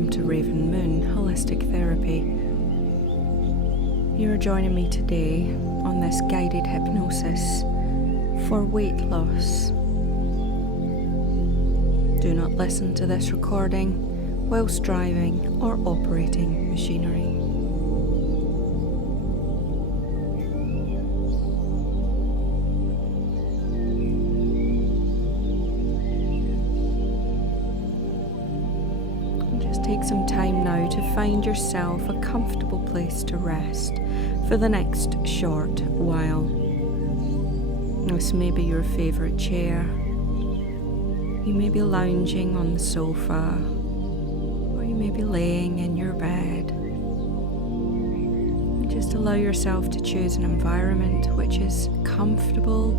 welcome to Raven Moon Holistic Therapy. You're joining me today on this guided hypnosis for weight loss. Do not listen to this recording whilst driving or operating machinery. Take some time now to find yourself a comfortable place to rest for the next short while. This may be your favourite chair. You may be lounging on the sofa, or you may be laying in your bed. And just allow yourself to choose an environment which is comfortable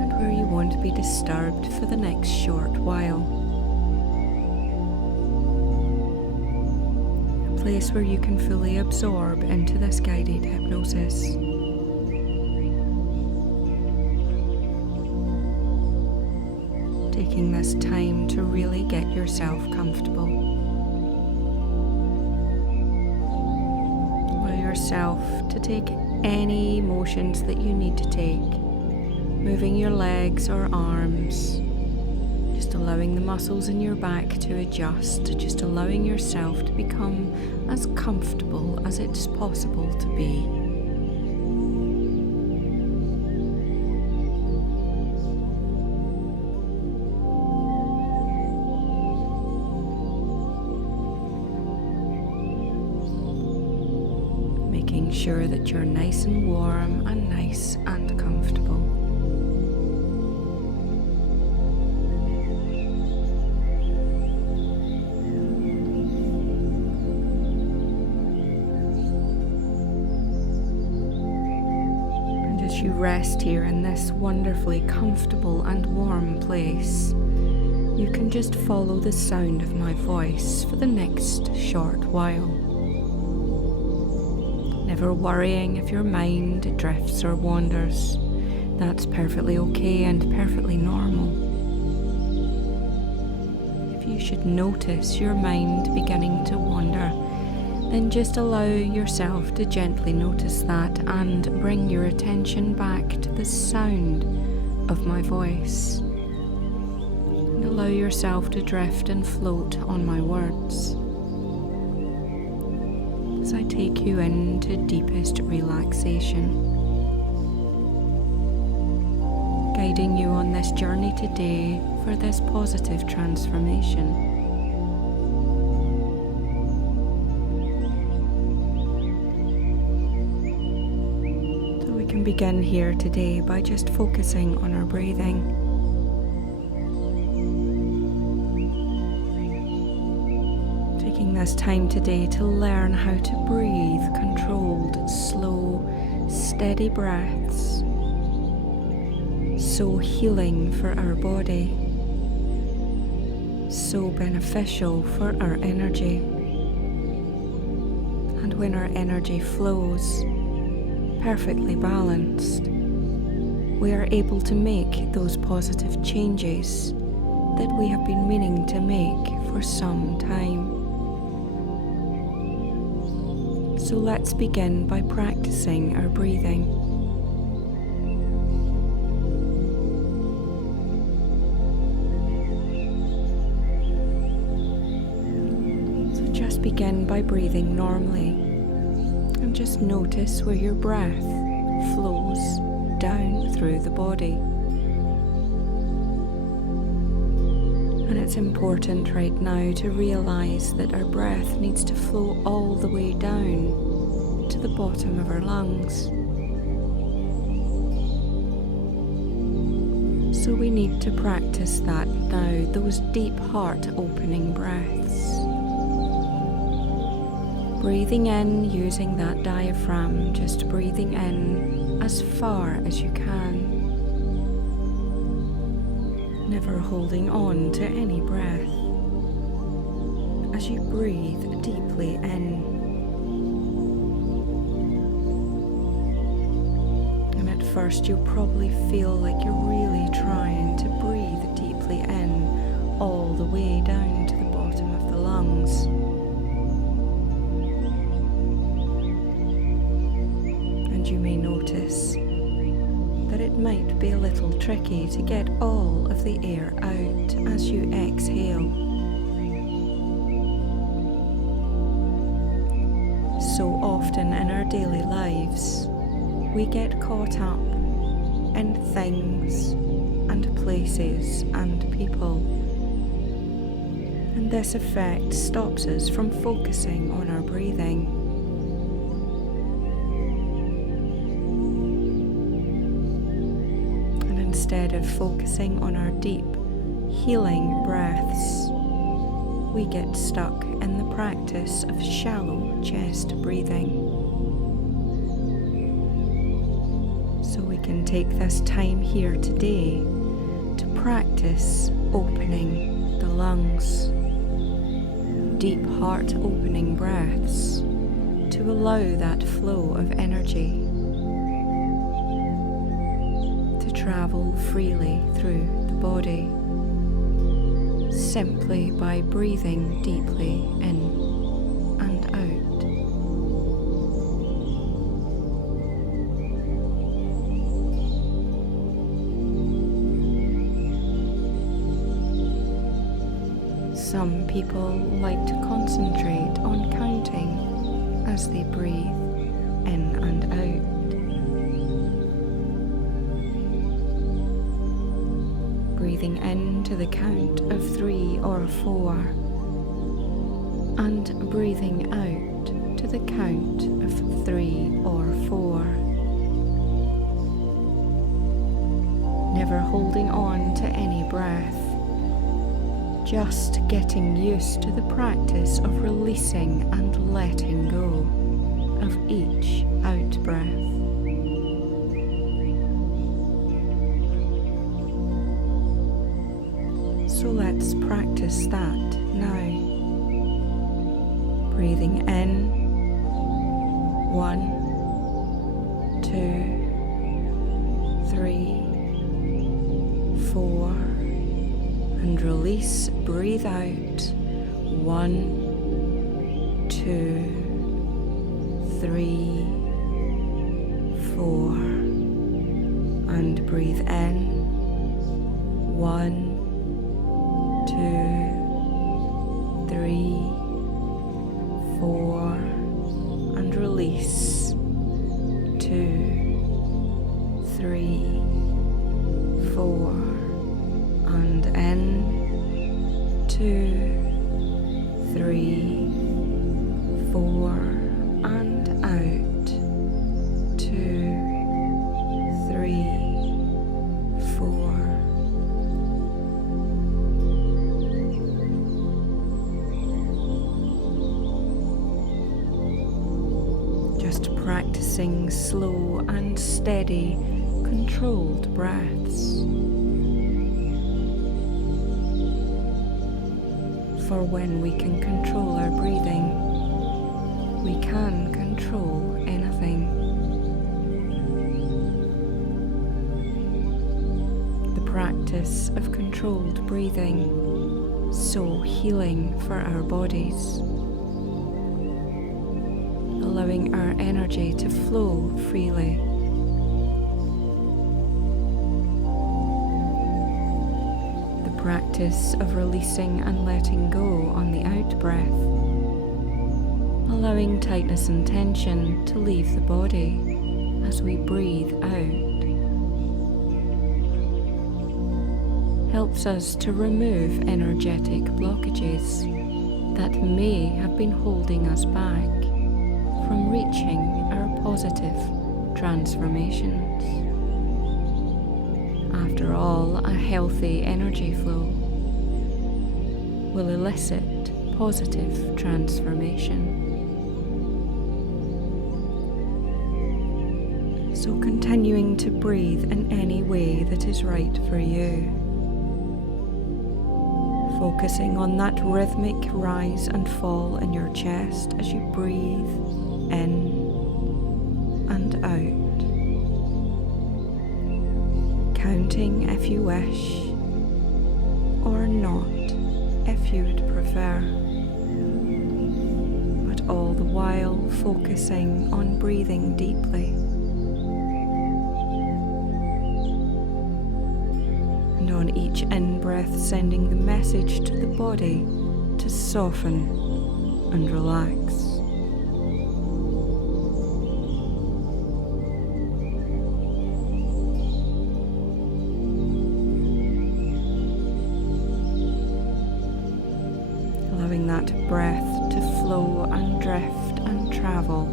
and where you won't be disturbed for the next short while. Place where you can fully absorb into this guided hypnosis. Taking this time to really get yourself comfortable. Allow yourself to take any motions that you need to take, moving your legs or arms. Just allowing the muscles in your back to adjust, just allowing yourself to become as comfortable as it's possible to be. Making sure that you're nice and warm and nice and comfortable. You rest here in this wonderfully comfortable and warm place. You can just follow the sound of my voice for the next short while. Never worrying if your mind drifts or wanders. That's perfectly okay and perfectly normal. If you should notice your mind beginning to wander, then just allow yourself to gently notice that and bring your attention back to the sound of my voice. And allow yourself to drift and float on my words as I take you into deepest relaxation, guiding you on this journey today for this positive transformation. Begin here today by just focusing on our breathing. Taking this time today to learn how to breathe controlled, slow, steady breaths. So healing for our body. So beneficial for our energy. And when our energy flows perfectly balanced, we are able to make those positive changes that we have been meaning to make for some time. So let's begin by practicing our breathing. So just begin by breathing normally. And just notice where your breath flows down through the body. And it's important right now to realize that our breath needs to flow all the way down to the bottom of our lungs. So we need to practice that now, those deep heart opening breaths. Breathing in using that diaphragm, just breathing in as far as you can. Never holding on to any breath. As you breathe deeply in. And at first you'll probably feel like you're really trying to breathe deeply in all the way down to the bottom of the lungs. notice that it might be a little tricky to get all of the air out as you exhale. So often in our daily lives, we get caught up in things and places and people. And this effect stops us from focusing on our breathing. And instead of focusing on our deep, healing breaths, we get stuck in the practice of shallow chest breathing. So we can take this time here today to practice opening the lungs. Deep heart opening breaths to allow that flow of energy to travel freely through the body, simply by breathing deeply in and out. Some people like to concentrate on counting as they breathe in and out. Breathing in to the count of 3 or 4 and breathing out to the count of 3 or 4. Never holding on to any breath. Just getting used to the practice of releasing and letting go of each out-breath. So let's practice that now. Breathing in, 1, 2, 3, 4. And release, breathe out, 1, 2, 3, 4. And breathe in, 1, 2, 3, 4. And release, 2, 3, 4. And in, 2, 3, 4, and out, 2, 3, 4. Just practicing slow and steady, controlled breaths. For when we can control our breathing, we can control anything. The practice of controlled breathing, so healing for our bodies, allowing our energy to flow freely. Practice of releasing and letting go on the out-breath, allowing tightness and tension to leave the body as we breathe out. Helps us to remove energetic blockages that may have been holding us back from reaching our positive transformations. After all, a healthy energy flow will elicit positive transformation. So continuing to breathe in any way that is right for you. Focusing on that rhythmic rise and fall in your chest as you breathe in and out. Counting if you wish, or not if you would prefer, but all the while focusing on breathing deeply On each in-breath, sending the message to the body to soften and relax. Allowing that breath to flow and drift and travel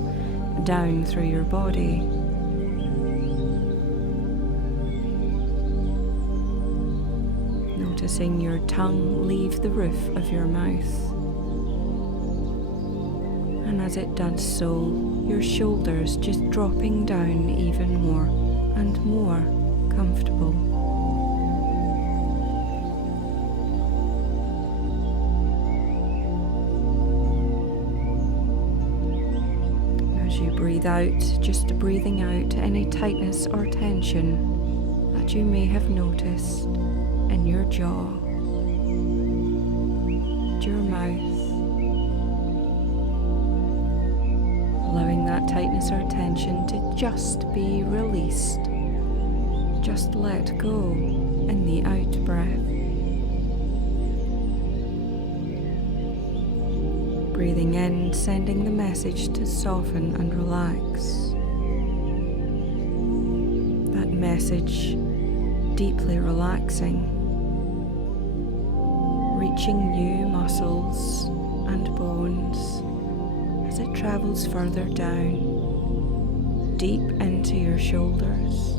down through your body. Noticing your tongue leave the roof of your mouth. And as it does so, your shoulders just dropping down even more and more comfortable. As you breathe out, just breathing out any tightness or tension that you may have noticed in your jaw, your mouth. Allowing that tightness or tension to just be released. Just let go in the out breath. Breathing in, sending the message to soften and relax. That message deeply relaxing, reaching new muscles and bones as it travels further down, deep into your shoulders,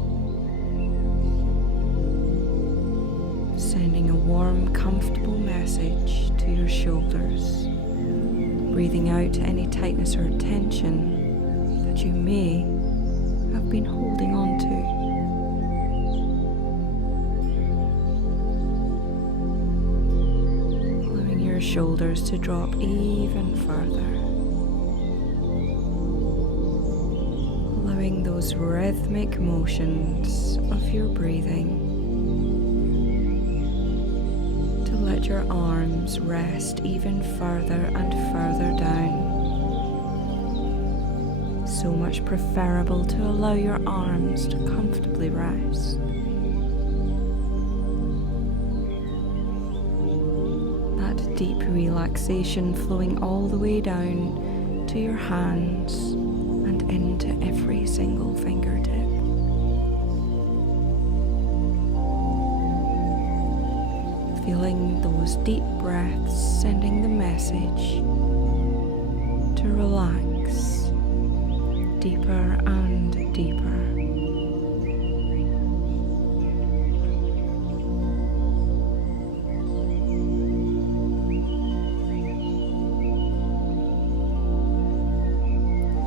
sending a warm, comfortable message to your shoulders, breathing out any tightness or tension that you may have been holding on to. Allowing your shoulders to drop even further. Allowing those rhythmic motions of your breathing to let your arms rest even further and further down. So much preferable to allow your arms to comfortably rest. That deep relaxation flowing all the way down to your hands and into every single fingertip. Feeling those deep breaths, sending the message to relax deeper and deeper.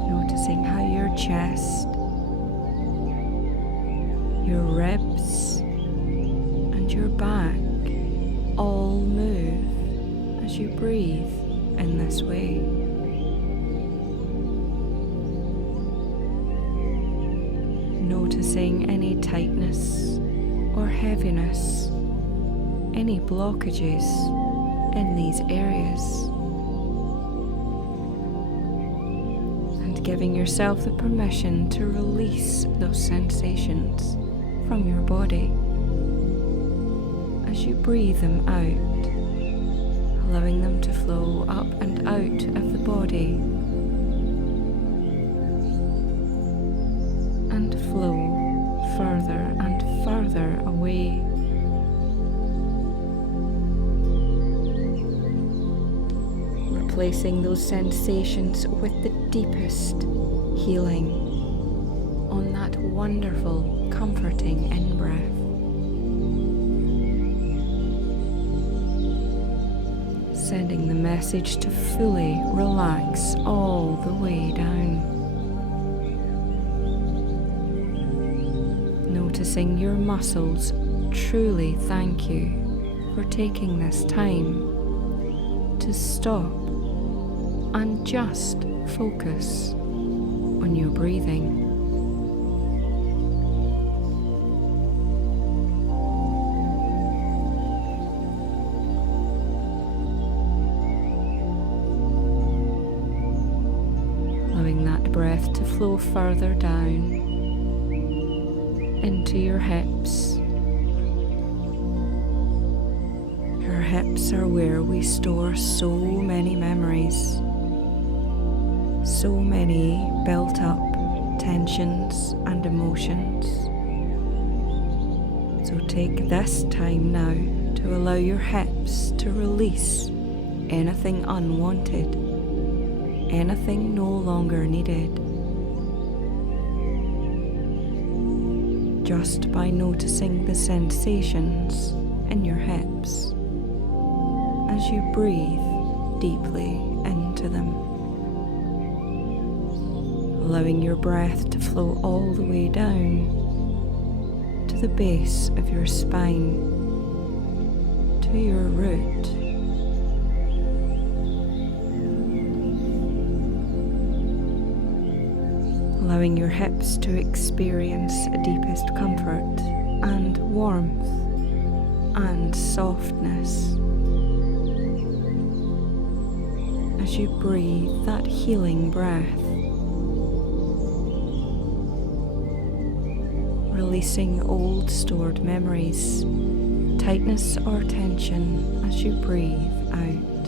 Noticing how your chest, your ribs, and your back all move as you breathe in this way. Noticing any tightness or heaviness, any blockages in these areas, and giving yourself the permission to release those sensations from your body as you breathe them out, allowing them to flow up and out of the body and flow further and further away. Replacing those sensations with the deepest healing on that wonderful, comforting in-breath. Sending the message to fully relax all the way down. Noticing your muscles truly thank you for taking this time to stop and just focus on your breathing. Allowing that breath to flow further down into your hips, hips are where we store so many memories, so many built up tensions and emotions. So take this time now to allow your hips to release anything unwanted, anything no longer needed. Just by noticing the sensations in your hips as you breathe deeply into them, allowing your breath to flow all the way down to the base of your spine, to your root. Allowing your hips to experience deepest comfort and warmth and softness as you breathe that healing breath, releasing old stored memories, tightness or tension as you breathe out.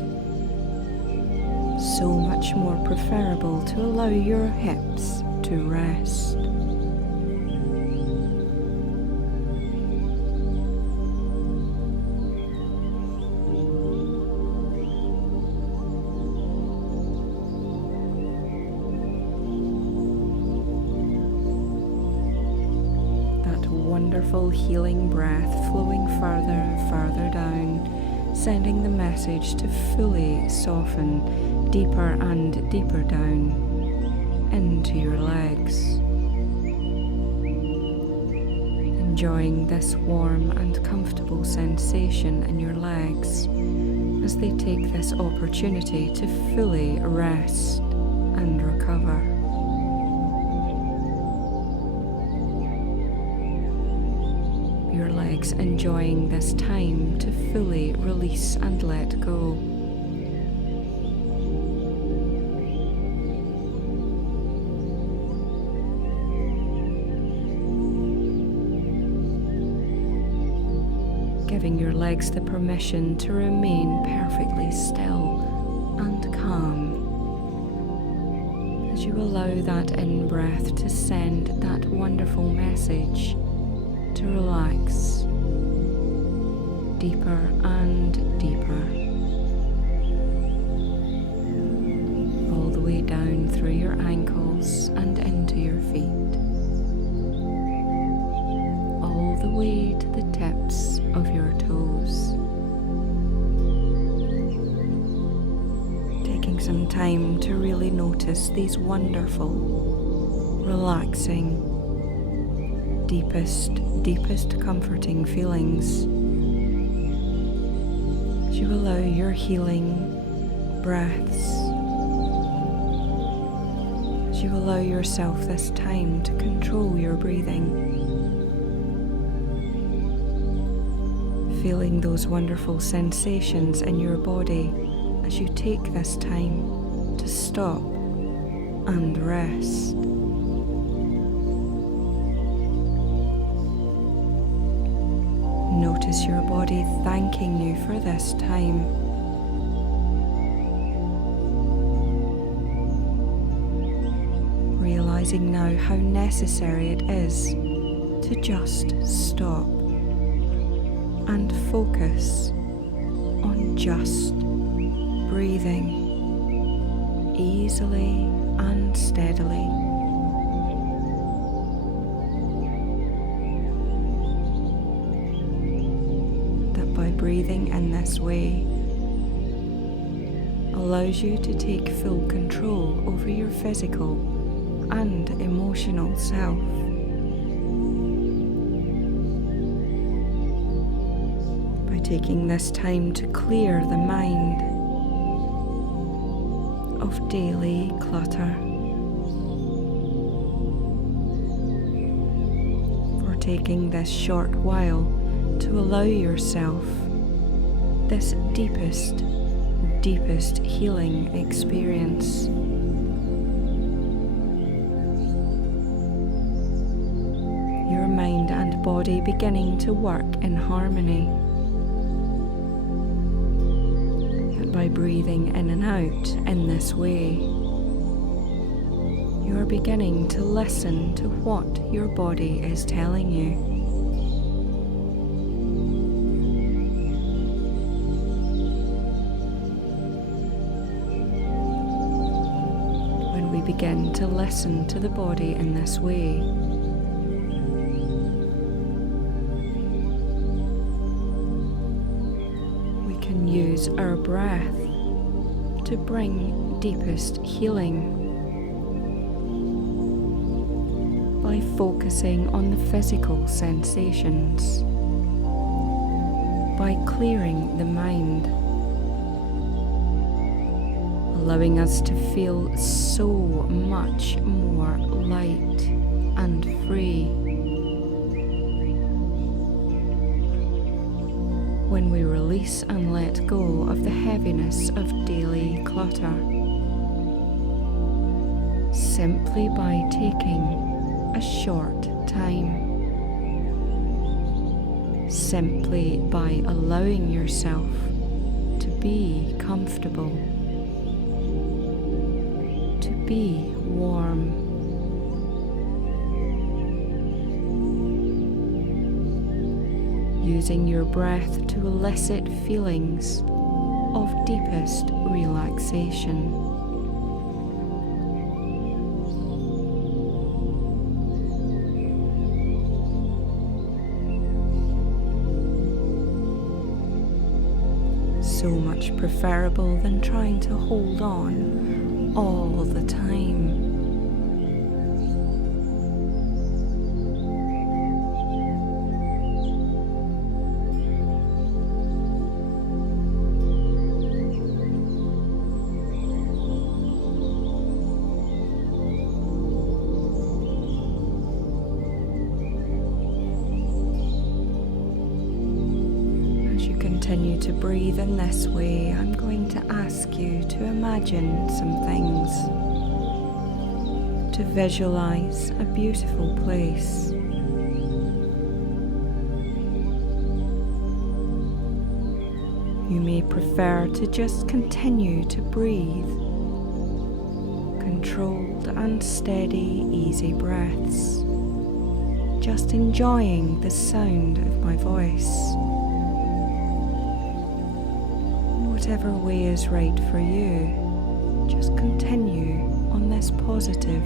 So much more preferable to allow your hips to rest. That wonderful healing breath flowing further and further down, sending the message to fully soften deeper and deeper down into your legs. Enjoying this warm and comfortable sensation in your legs as they take this opportunity to fully rest and recover. Your legs enjoying this time to fully release and let go. Giving your legs the permission to remain perfectly still and calm as you allow that in-breath to send that wonderful message to relax deeper and deeper, all the way down through your ankles and into your feet, all the way to the tips of your toes. Taking some time to really notice these wonderful, relaxing, deepest comforting feelings as you allow your healing breaths, as you allow yourself this time to control your breathing. Feeling those wonderful sensations in your body as you take this time to stop and rest. Notice your body thanking you for this time. Realizing now how necessary it is to just stop and focus on just breathing easily and steadily. That by breathing in this way allows you to take full control over your physical and emotional self. Taking this time to clear the mind of daily clutter, for taking this short while to allow yourself this deepest healing experience. Your mind and body beginning to work in harmony. By breathing in and out in this way, you are beginning to listen to what your body is telling you. When we begin to listen to the body in this way, we can use our breath to bring deepest healing by focusing on the physical sensations, by clearing the mind, allowing us to feel so much more light and free. When we release and let go of the heaviness of daily clutter, simply by taking a short time, simply by allowing yourself to be comfortable, to be warm. Using your breath to elicit feelings of deepest relaxation. So much preferable than trying to hold on all the time. Continue to breathe in this way. I'm going to ask you to imagine some things, to visualize a beautiful place. You may prefer to just continue to breathe, controlled and steady, easy breaths, just enjoying the sound of my voice. Whatever way is right for you, just continue on this positive,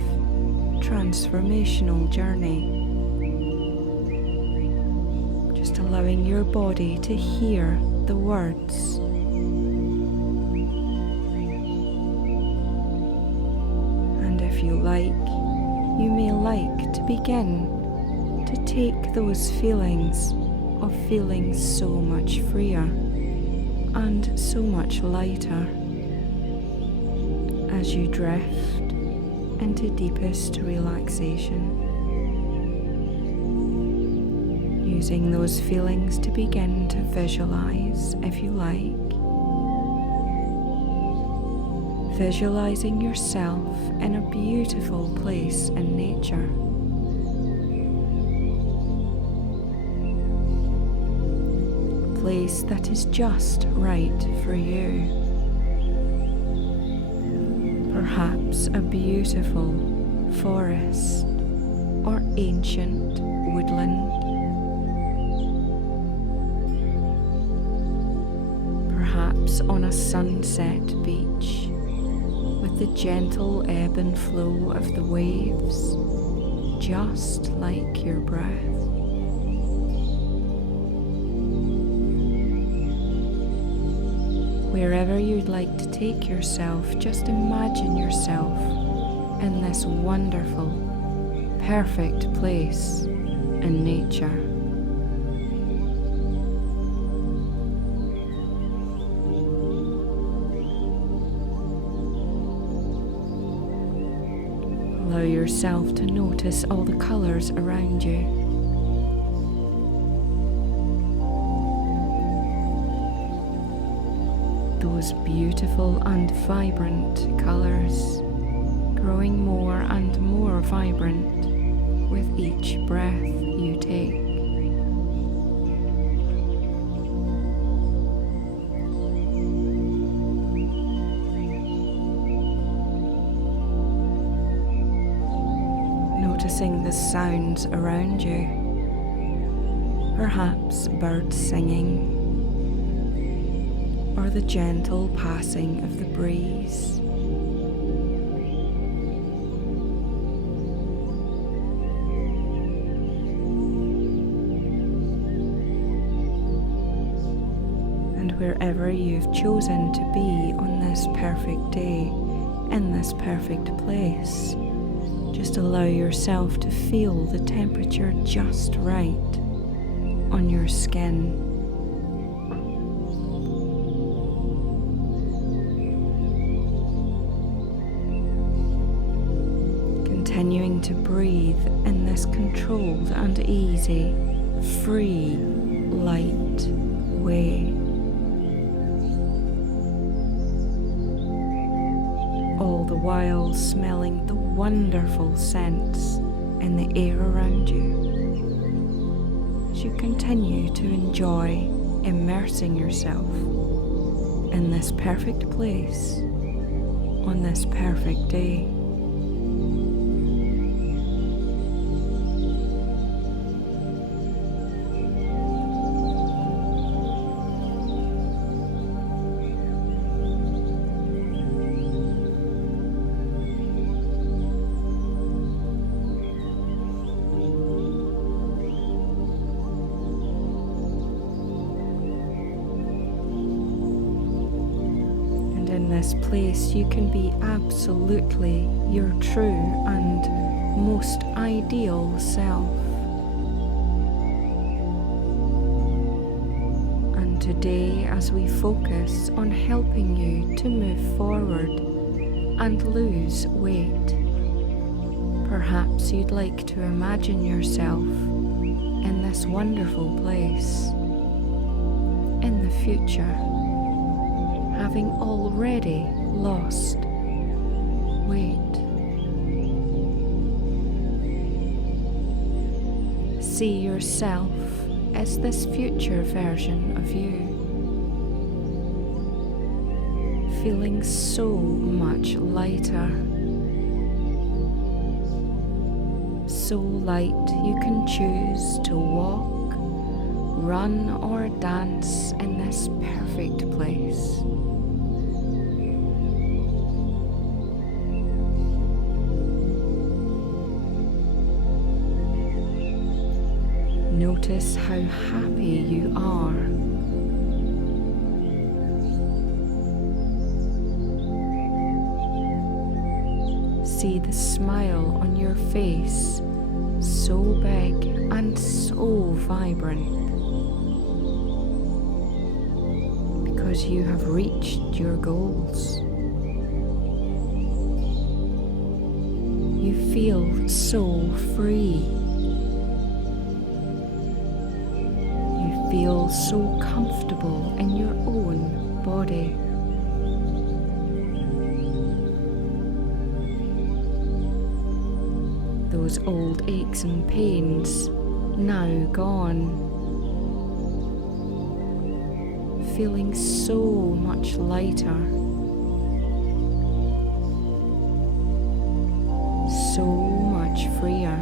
transformational journey. Just allowing your body to hear the words. And if you like, you may like to begin to take those feelings of feeling so much freer and so much lighter as you drift into deepest relaxation, using those feelings to begin to visualize, if you like, visualizing yourself in a beautiful place in nature. Place that is just right for you. Perhaps a beautiful forest or ancient woodland. Perhaps on a sunset beach with the gentle ebb and flow of the waves, just like your breath. Wherever you'd like to take yourself, just imagine yourself in this wonderful, perfect place in nature. Allow yourself to notice all the colours around you. Those beautiful and vibrant colours, growing more and more vibrant with each breath you take. noticing the sounds around you. Perhaps birds singing, or the gentle passing of the breeze. And wherever you've chosen to be on this perfect day, in this perfect place, just allow yourself to feel the temperature just right on your skin. Continuing to breathe in this controlled and easy, free, light way. All the while smelling the wonderful scents in the air around you, as you continue to enjoy immersing yourself in this perfect place on this perfect day. In this place, you can be absolutely your true and most ideal self. And today, as we focus on helping you to move forward and lose weight, perhaps you'd like to imagine yourself in this wonderful place in the future, having already lost weight. See yourself as this future version of you, feeling so much lighter, so light you can choose to walk, run or dance in this perfect place. Notice how happy you are. See the smile on your face, so big and so vibrant, because you have reached your goals. You feel so free. Feel so comfortable in your own body. Those old aches and pains now gone. Feeling so much lighter. So much freer.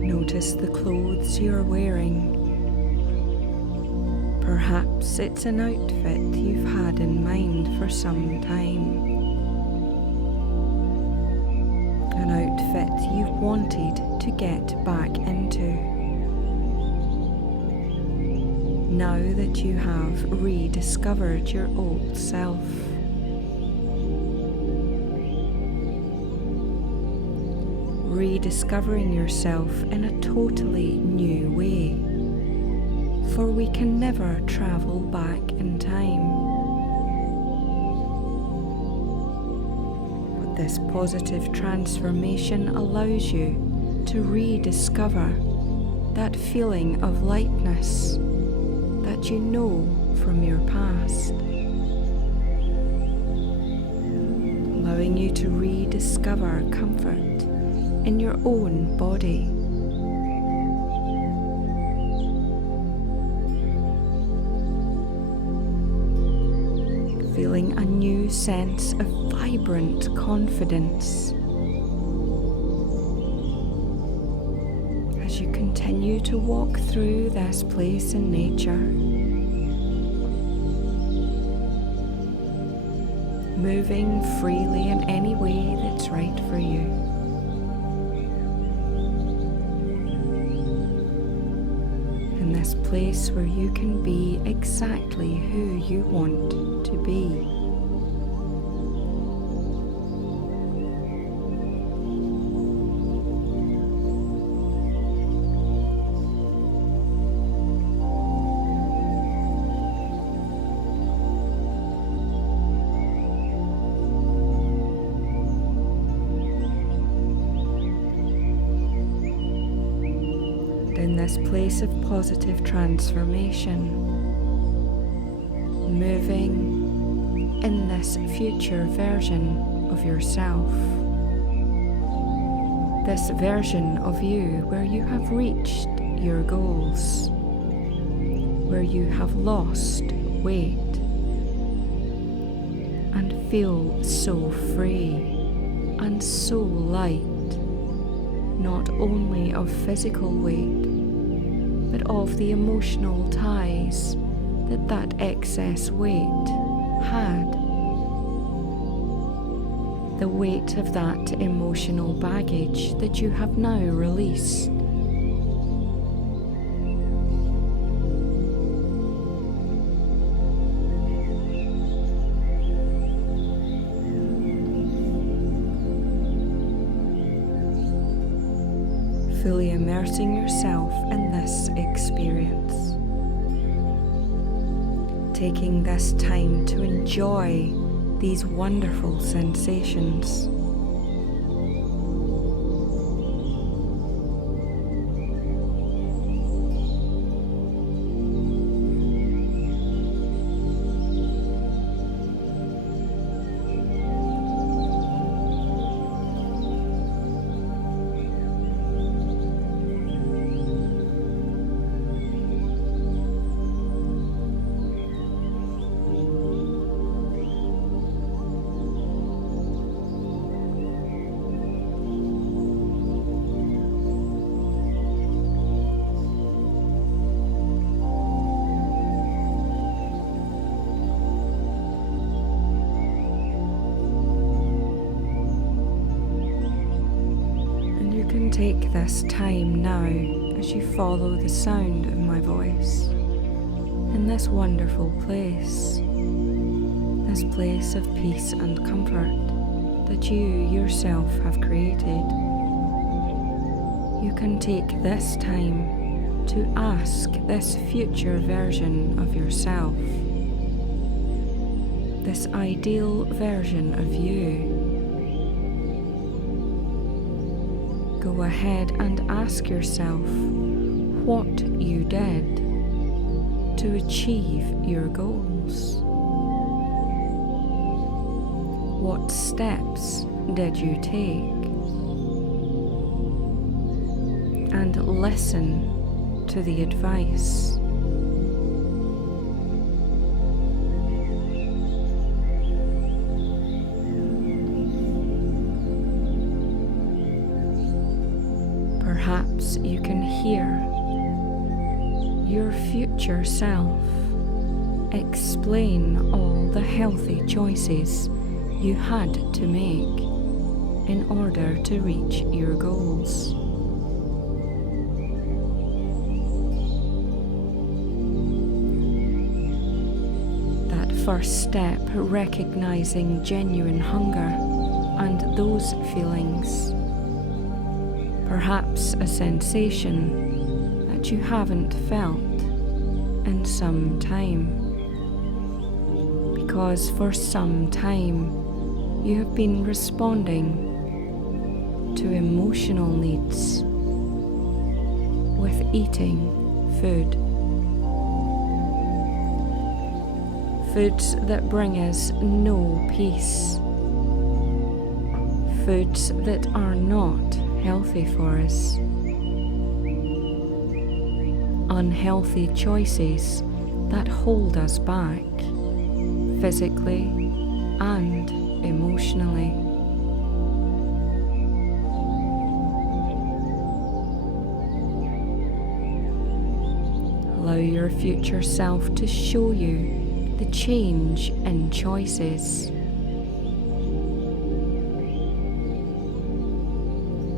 Notice the clothes you're wearing. Perhaps it's an outfit you've had in mind for some time. An outfit you've wanted to get back into. Now that you have rediscovered your old self. Rediscovering yourself in a totally new way, for we can never travel back in time. But this positive transformation allows you to rediscover that feeling of lightness that you know from your past, allowing you to rediscover comfort in your own body. feeling a new sense of vibrant confidence as you continue to walk through this place in nature, moving freely in any way that's right for you. In this place where you can be exactly who you want to be. In this place of positive transformation, moving in this future version of yourself, this version of you where you have reached your goals, where you have lost weight and feel so free and so light, not only of physical weight, but of the emotional ties that excess weight had. The weight of that emotional baggage that you have now released. Fully immersing yourself in this experience. Taking this time to enjoy these wonderful sensations. Take this time now as you follow the sound of my voice in this wonderful place, this place of peace and comfort that you yourself have created. You can take this time to ask this future version of yourself, this ideal version of you. Go ahead and ask yourself what you did to achieve your goals. What steps did you take? And listen to the advice. Perhaps you can hear your future self explain all the healthy choices you had to make in order to reach your goals. That first step, recognizing genuine hunger and those feelings. Perhaps a sensation that you haven't felt in some time, because for some time you have been responding to emotional needs with eating food. Foods that bring us no peace. Foods that are not healthy for us. Unhealthy choices that hold us back physically and emotionally. Allow your future self to show you the change in choices.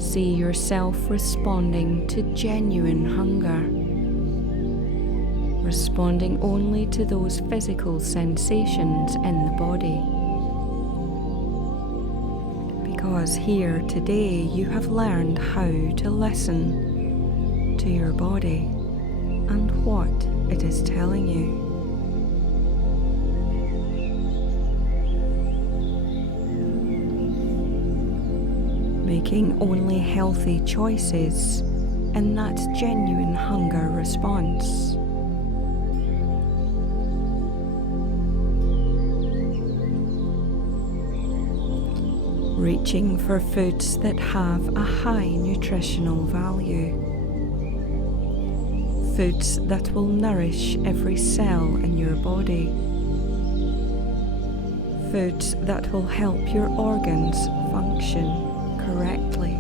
See yourself responding to genuine hunger, responding only to those physical sensations in the body. Because here today you have learned how to listen to your body and what it is telling you. Making only healthy choices in that genuine hunger response. Reaching for foods that have a high nutritional value. Foods that will nourish every cell in your body. Foods that will help your organs function correctly.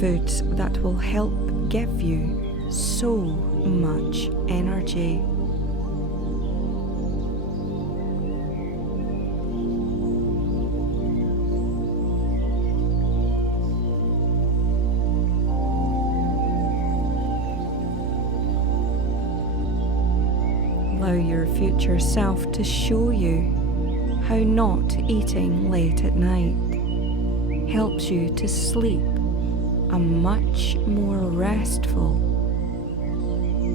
Foods that will help give you so much energy. Allow your future self to show you how not eating late at night helps you to sleep a much more restful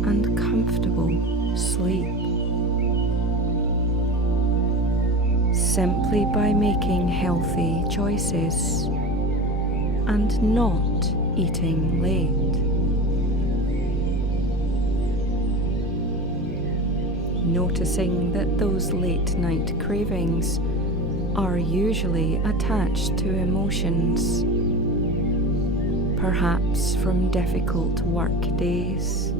and comfortable sleep. Simply by making healthy choices and not eating late. Noticing that those late night cravings are usually attached to emotions, perhaps from difficult work days,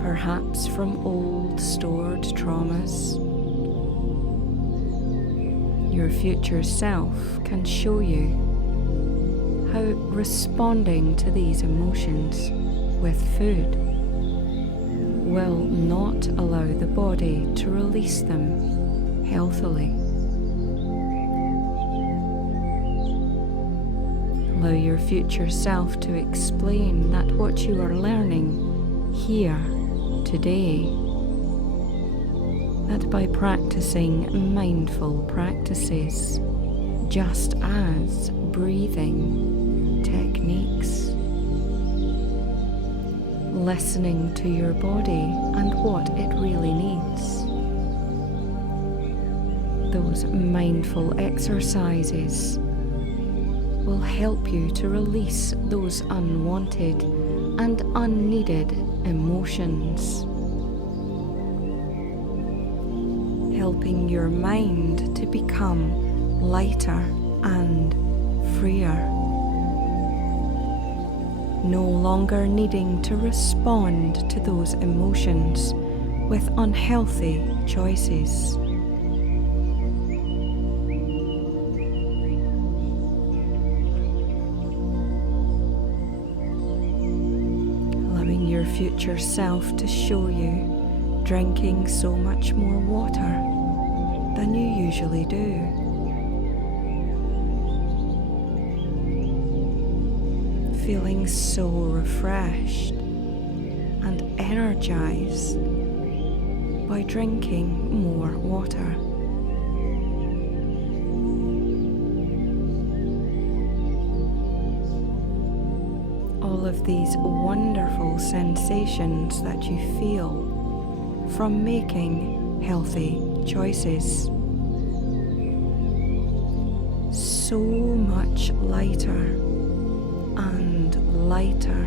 perhaps from old stored traumas. Your future self can show you how responding to these emotions with food will not allow the body to release them healthily. Allow your future self to explain that what you are learning here today, that by practicing mindful practices, just as breathing techniques, listening to your body and what it really needs. Those mindful exercises will help you to release those unwanted and unneeded emotions, helping your mind to become lighter and freer. No longer needing to respond to those emotions with unhealthy choices. Allowing your future self to show you drinking so much more water than you usually do. Feeling so refreshed and energized by drinking more water. All of these wonderful sensations that you feel from making healthy choices. So much lighter and lighter,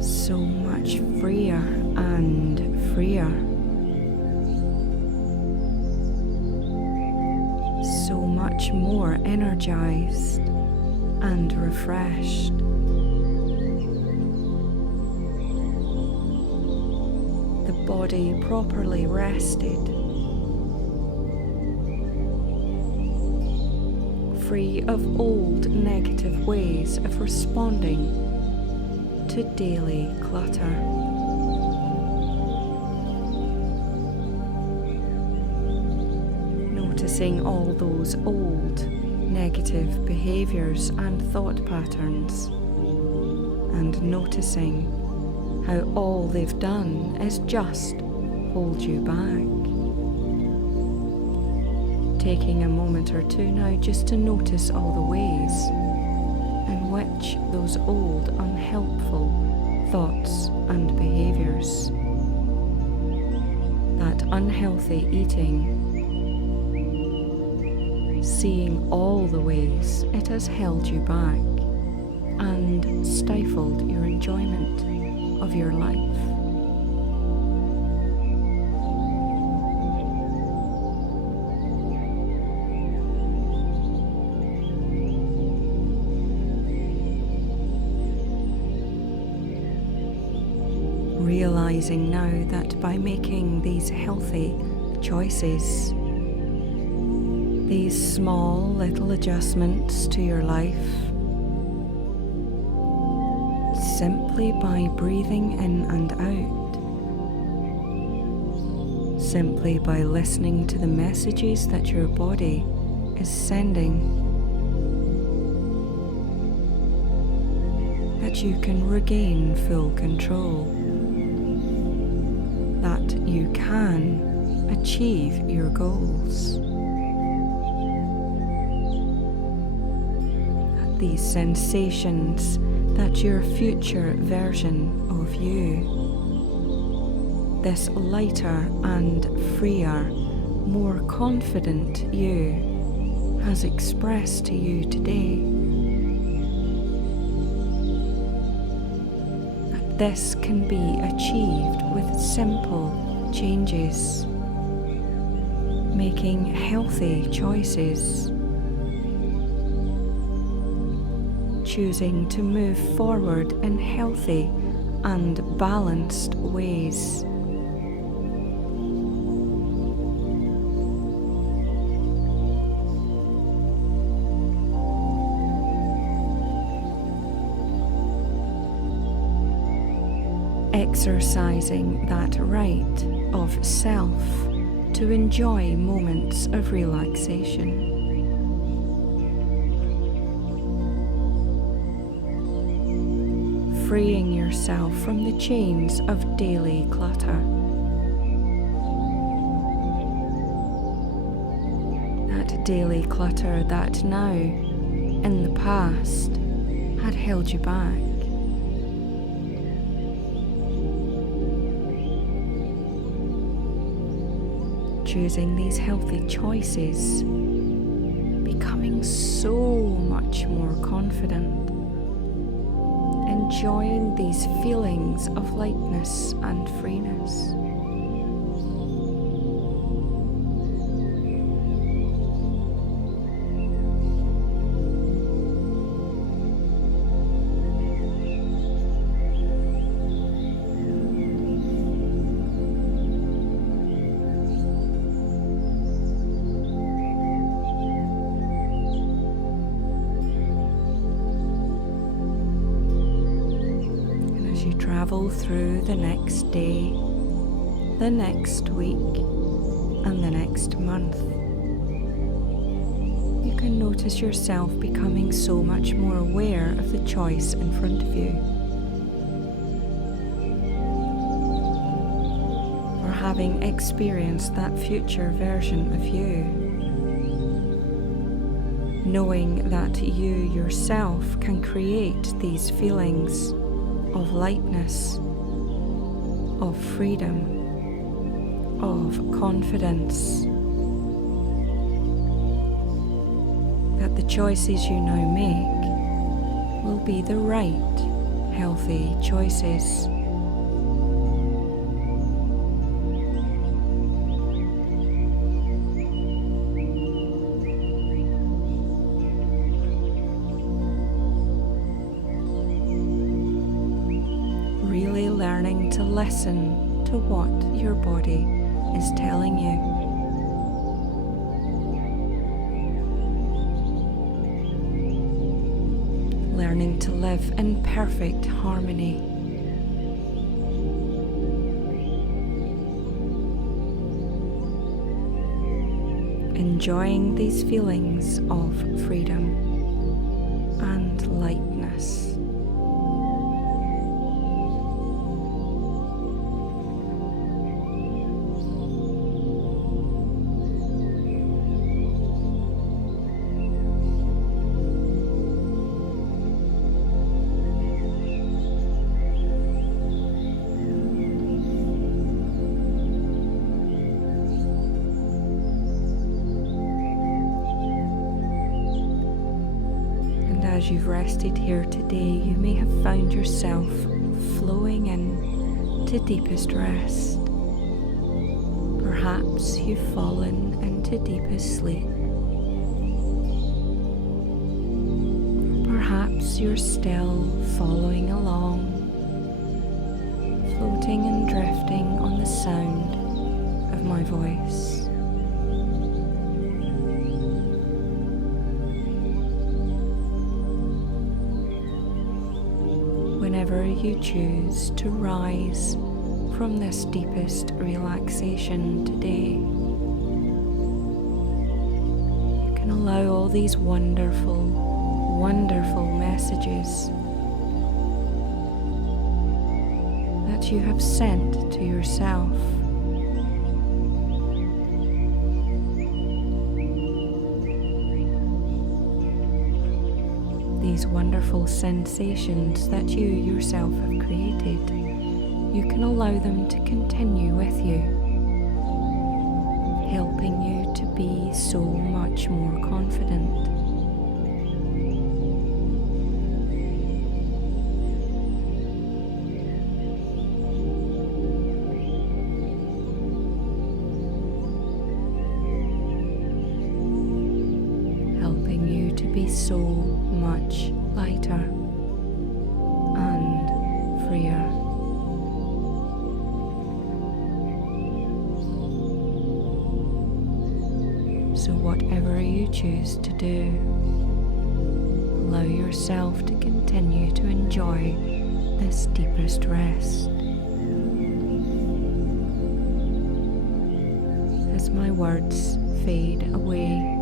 so much freer and freer, so much more energized and refreshed. body properly rested, free of old negative ways of responding to daily clutter. Noticing all those old negative behaviours and thought patterns, and noticing how all they've done is just hold you back. Taking a moment or two now just to notice all the ways in which those old unhelpful thoughts and behaviours, that unhealthy eating, seeing all the ways it has held you back and stifled your enjoyment of your life. Realizing now that by making these healthy choices, these small little adjustments to your life, simply by breathing in and out, simply by listening to the messages that your body is sending, that you can regain full control, that you can achieve your goals. That these sensations, that your future version of you, this lighter and freer, more confident you, has expressed to you today, that this can be achieved with simple changes, making healthy choices, choosing to move forward in healthy and balanced ways. Exercising that right of self to enjoy moments of relaxation. Freeing yourself from the chains of daily clutter. That daily clutter that now, in the past, had held you back. Choosing these healthy choices, becoming so much more confident, enjoying these feelings of lightness and freeness. Travel through the next day, the next week, and the next month, you can notice yourself becoming so much more aware of the choice in front of you. For having experienced that future version of you, knowing that you yourself can create these feelings of lightness, of freedom, of confidence, that the choices you now make will be the right, healthy choices. Learning to listen to what your body is telling you. Learning to live in perfect harmony. Enjoying these feelings of freedom and lightness. As you've rested here today, you may have found yourself flowing in to deepest rest. Perhaps you've fallen into deepest sleep. Perhaps you're still following along, floating and drifting on the sound of my voice. Whenever you choose to rise from this deepest relaxation today, you can allow all these wonderful, wonderful messages that you have sent to yourself. These wonderful sensations that you yourself have created, you can allow them to continue with you, helping you to be so much more confident. Helping you to be so much lighter and freer. So whatever you choose to do, allow yourself to continue to enjoy this deepest rest. As my words fade away,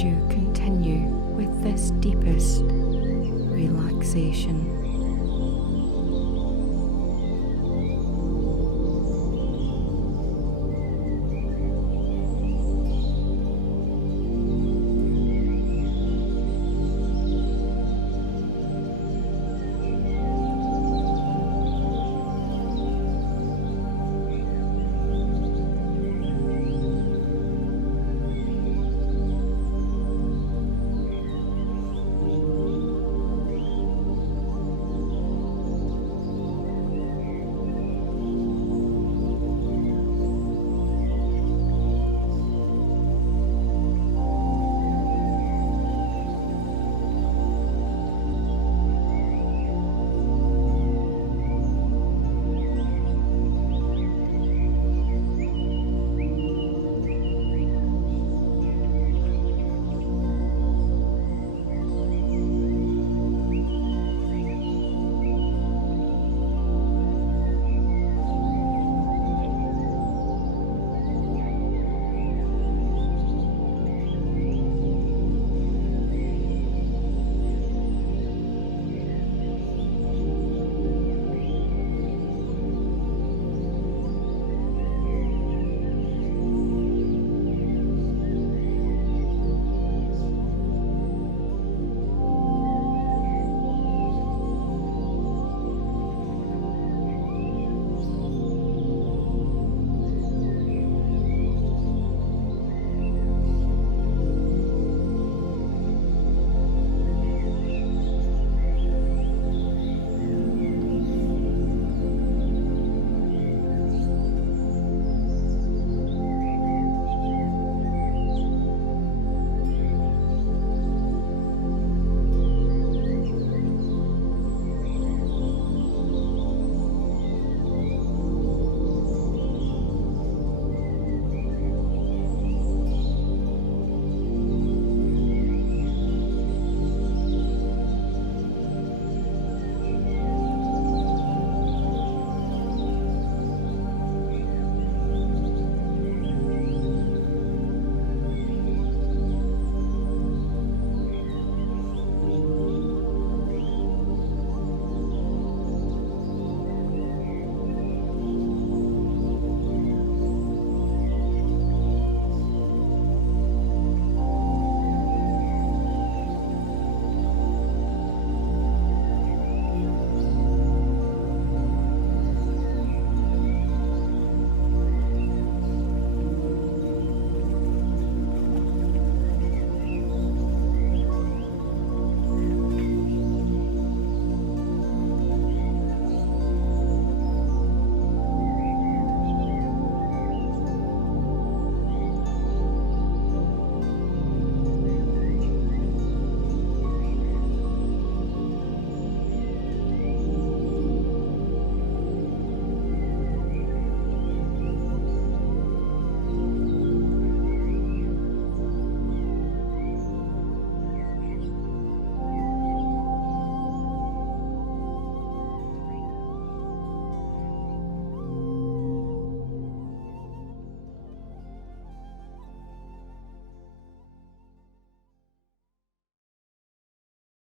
you continue with this deepest relaxation.